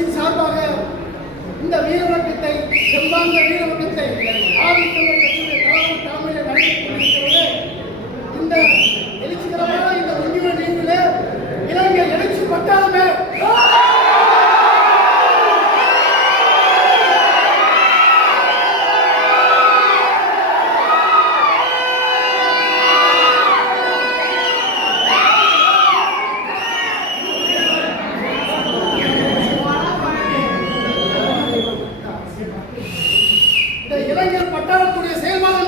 கட்சியின் சார்பாக இந்த வீரவட்டத்தை செவ்வாங்க வீரவட்டத்தை ஆதித்தமிழ் கட்சியுடைய தலைவர் தலைமையில் நடந்து கொண்டிருக்கிறது இந்த எழுச்சிகரமான இளைஞர் பட்டாளத்துடைய செயல்பாடு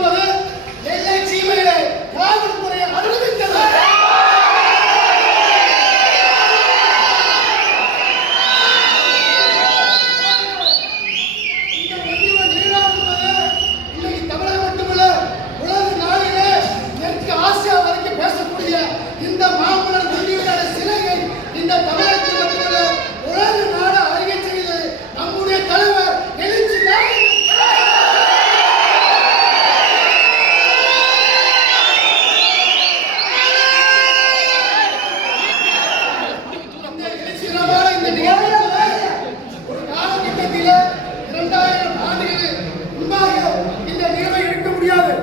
முடியாது.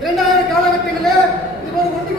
இரண்டாயிரம் காலகட்டங்களில் இது ஒரு ஒன்றிய